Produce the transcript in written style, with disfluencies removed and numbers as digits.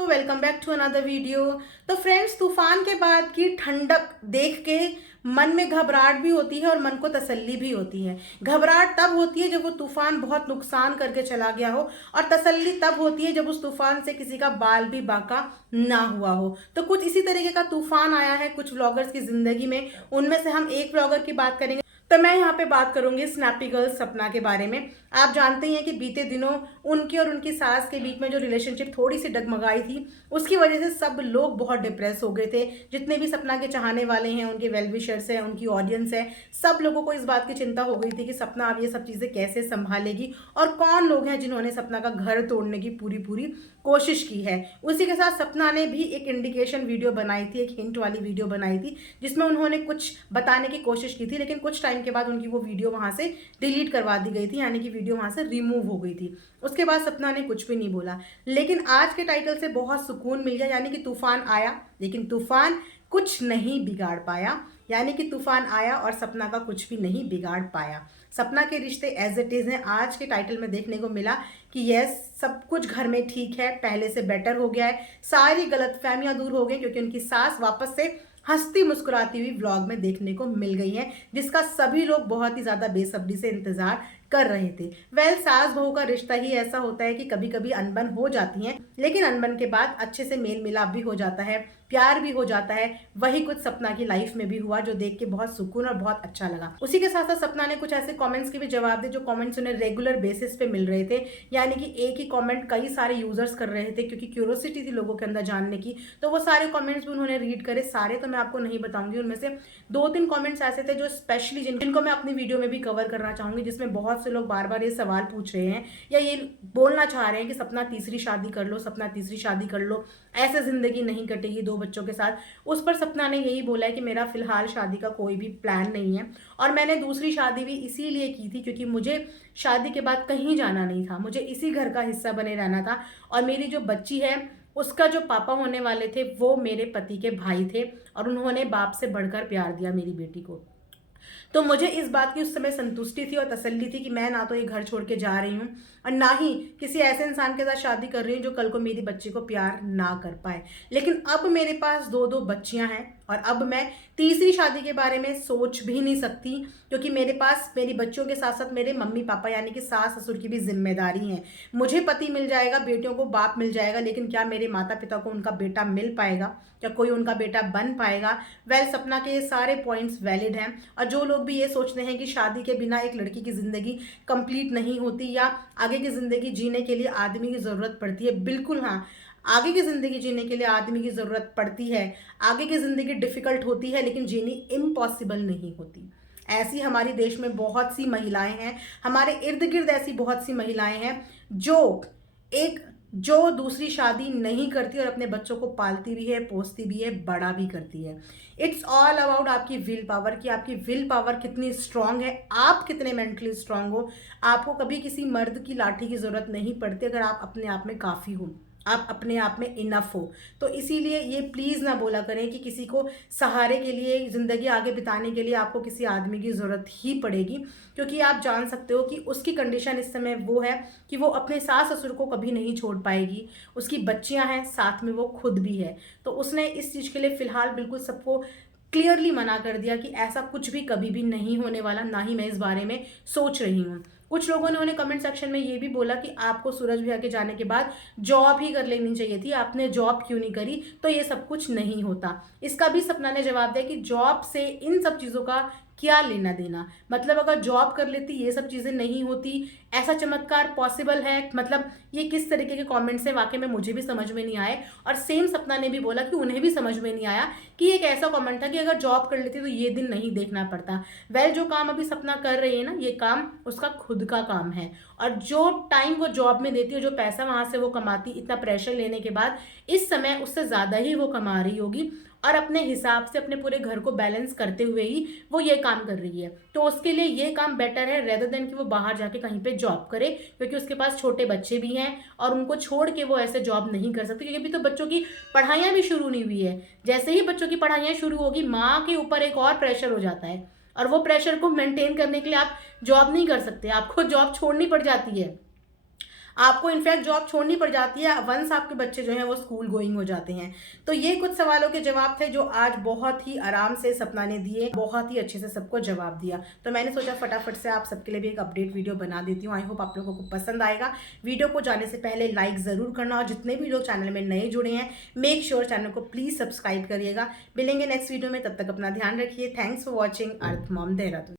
तो welcome back to another video. तो friends, तूफान के बाद की ठंडक देख के मन में घबराहट भी होती है और मन को तसल्ली भी होती है। घबराहट तब होती है जब वो तूफान बहुत नुकसान करके चला गया हो, और तसल्ली तब होती है जब उस तूफान से किसी का बाल भी बाका ना हुआ हो। तो कुछ इसी तरीके का तूफान आया है कुछ व्लॉगर्स की जिंदगी में। उनमें से हम एक व्लॉगर की बात करेंगे। तो मैं यहाँ पे बात करूंगी स्नैपी गर्ल सपना के बारे में। आप जानते हैं कि बीते दिनों उनकी और उनकी सास के बीच में जो रिलेशनशिप थोड़ी सी डगमगाई थी, उसकी वजह से सब लोग बहुत डिप्रेस हो गए थे। जितने भी सपना के चाहने वाले हैं, उनके वेल विशर्स हैं, उनकी ऑडियंस है, सब लोगों को इस बात की चिंता हो गई थी कि सपना अब ये सब चीज़ें कैसे संभालेगी और कौन लोग हैं जिन्होंने सपना का घर तोड़ने की पूरी पूरी कोशिश की है। उसी के साथ सपना ने भी एक इंडिकेशन वीडियो बनाई थी, एक हिंट वाली वीडियो बनाई थी, जिसमें उन्होंने कुछ बताने की कोशिश की थी, लेकिन कुछ टाइम के बाद उनकी वो वीडियो वहां से डिलीट करवा दी गई थी, यानी कि वीडियो वहां से रिमूव हो गई थी। उसके बाद सपना ने कुछ भी नहीं बोला। लेकिन आज के टाइटल से बहुत सुकून मिल गया, यानी कि तूफान आया लेकिन तूफान कुछ नहीं बिगाड़ पाया। यानी कि तूफान आया और सपना का कुछ भी नहीं बिगाड़ पाया। सपना के रिश्ते एज इट इज़ हैं। आज के टाइटल में देखने को मिला कि यस, सब कुछ घर में ठीक है, पहले से बेटर हो गया है, सारी गलतफहमियां दूर हो गई, क्योंकि उनकी सास वापस से हंसती मुस्कुराती हुई व्लॉग में देखने को मिल गई है, जिसका सभी लोग बहुत ही ज़्यादा बेसब्री से इंतजार कर रहे थे। सास बहू का रिश्ता ही ऐसा होता है कि कभी कभी अनबन हो जाती है, लेकिन अनबन के बाद अच्छे से मेल मिलाप भी हो जाता है, प्यार भी हो जाता है। वही कुछ सपना की लाइफ में भी हुआ, जो देख के बहुत सुकून और बहुत अच्छा लगा। उसी के साथ साथ सपना ने कुछ ऐसे कमेंट्स के भी जवाब दिए जो कमेंट्स उन्हें रेगुलर बेसिस पे मिल रहे थे, यानी कि एक ही कमेंट कई सारे यूजर्स कर रहे थे, क्योंकि क्यूरोसिटी थी लोगों के अंदर जानने की। तो वो सारे कमेंट्स भी उन्होंने रीड करे। सारे तो मैं आपको नहीं बताऊंगी, उनमें से 2-3 कमेंट्स ऐसे थे जो स्पेशली जिनको मैं अपनी वीडियो में भी कवर करना चाहूंगी, जिसमें बहुत से लोग बार बार ये सवाल पूछ रहे हैं या ये बोलना चाह रहे हैं कि सपना तीसरी शादी कर लो, सपना तीसरी शादी कर लो, ऐसे जिंदगी नहीं कटेगी 2 बच्चों के साथ। उस पर सपना ने यही बोला है कि मेरा फिलहाल शादी का कोई भी प्लान नहीं है, और मैंने दूसरी शादी भी इसीलिए की थी क्योंकि मुझे शादी के बाद कहीं जाना नहीं था, मुझे इसी घर का हिस्सा बने रहना था। और मेरी जो बच्ची है, उसका जो पापा होने वाले थे वो मेरे पति के भाई थे, और उन्होंने बाप से बढ़कर प्यार दिया मेरी बेटी को। तो मुझे इस बात की उस समय संतुष्टि थी और तसल्ली थी कि मैं ना तो ये घर छोड़ के जा रही हूँ और ना ही किसी ऐसे इंसान के साथ शादी कर रही हूँ जो कल को मेरी बच्ची को प्यार ना कर पाए। लेकिन अब मेरे पास 2-2 बच्चियां हैं, और अब मैं तीसरी शादी के बारे में सोच भी नहीं सकती, क्योंकि मेरे पास मेरी बच्चियों के साथ साथ मेरे मम्मी पापा यानी कि सास ससुर की भी जिम्मेदारी है। मुझे पति मिल जाएगा, बेटियों को बाप मिल जाएगा, लेकिन क्या मेरे माता पिता को उनका बेटा मिल पाएगा? क्या कोई उनका बेटा बन पाएगा? सपना के ये सारे पॉइंट्स वैलिड हैं। और जो लोग भी ये सोचते हैं कि शादी के बिना एक लड़की की जिंदगी कंप्लीट नहीं होती या आगे की जिंदगी जीने के लिए आदमी की जरूरत पड़ती है, बिल्कुल हाँ, आगे की जिंदगी जीने के लिए आदमी की जरूरत पड़ती है। आगे की जिंदगी डिफिकल्ट होती है, लेकिन जीनी इम्पॉसिबल नहीं होती। ऐसी हमारे देश में बहुत सी महिलाएं हैं, हमारे इर्द गिर्द ऐसी बहुत सी महिलाएं हैं जो दूसरी शादी नहीं करती और अपने बच्चों को पालती भी है, पोसती भी है, बड़ा भी करती है। इट्स ऑल अबाउट आपकी विल पावर, कि आपकी विल पावर कितनी स्ट्रांग है, आप कितने मेंटली स्ट्रांग हो। आपको कभी किसी मर्द की लाठी की जरूरत नहीं पड़ती अगर आप अपने आप में काफ़ी हो, आप अपने आप में इनफ हो। तो इसीलिए ये प्लीज़ ना बोला करें कि किसी को सहारे के लिए, ज़िंदगी आगे बिताने के लिए आपको किसी आदमी की ज़रूरत ही पड़ेगी, क्योंकि आप जान सकते हो कि उसकी कंडीशन इस समय वो है कि वो अपने सास ससुर को कभी नहीं छोड़ पाएगी। उसकी बच्चियां हैं, साथ में वो खुद भी है। तो उसने इस चीज़ के लिए फ़िलहाल बिल्कुल सबको क्लियरली मना कर दिया कि ऐसा कुछ भी कभी भी नहीं होने वाला, ना ही मैं इस बारे में सोच रही हूँ। कुछ लोगों ने उन्हें कमेंट सेक्शन में ये भी बोला कि आपको सूरज भैया के जाने के बाद जॉब ही कर लेनी चाहिए थी, आपने जॉब क्यों नहीं करी, तो ये सब कुछ नहीं होता। इसका भी सपना ने जवाब दिया कि जॉब से इन सब चीज़ों का क्या लेना देना, मतलब अगर जॉब कर लेती ये सब चीज़ें नहीं होती, ऐसा चमत्कार पॉसिबल है? मतलब ये किस तरीके के कमेंट्स हैं, वाकई में मुझे भी समझ में नहीं आए। और सेम सपना ने भी बोला कि उन्हें भी समझ में नहीं आया कि एक ऐसा कमेंट था कि अगर जॉब कर लेती तो ये दिन नहीं देखना पड़ता। जो काम अभी सपना कर रही है ना, ये काम उसका खुद का काम है, और जो टाइम वो जॉब में देती है, जो पैसा वहां से वो कमाती, इतना प्रेशर लेने के बाद इस समय उससे ज़्यादा ही वो कमा रही होगी, और अपने हिसाब से अपने पूरे घर को बैलेंस करते हुए ही वो ये काम कर रही है। तो उसके लिए ये काम बेटर है रेदर देन कि वो बाहर जाके कहीं पे जॉब करे, क्योंकि उसके पास छोटे बच्चे भी हैं और उनको छोड़ के वो ऐसे जॉब नहीं कर सकती, क्योंकि अभी तो बच्चों की पढ़ाइयाँ भी शुरू नहीं हुई है। जैसे ही बच्चों की पढ़ाइयाँ शुरू होगी, माँ के ऊपर एक और प्रेशर हो जाता है, और वो प्रेशर को मेंटेन करने के लिए आप जॉब नहीं कर सकते, आपको जॉब छोड़नी पड़ जाती है। आपको इनफैक्ट जॉब छोड़नी पड़ जाती है वंस आपके बच्चे जो हैं वो स्कूल गोइंग हो जाते हैं। तो ये कुछ सवालों के जवाब थे जो आज बहुत ही आराम से सपना ने दिए, बहुत ही अच्छे से सबको जवाब दिया। तो मैंने सोचा फटाफट से आप सबके लिए भी एक अपडेट वीडियो बना देती हूँ। आई होप आप लोगों को पसंद आएगा। वीडियो को जाने से पहले लाइक ज़रूर करना, और जितने भी लोग चैनल में नए जुड़े हैं मेक श्योर चैनल को प्लीज़ सब्सक्राइब करिएगा। मिलेंगे नेक्स्ट वीडियो में, तब तक अपना ध्यान रखिए। Thanks for watching earth mom Dehradun.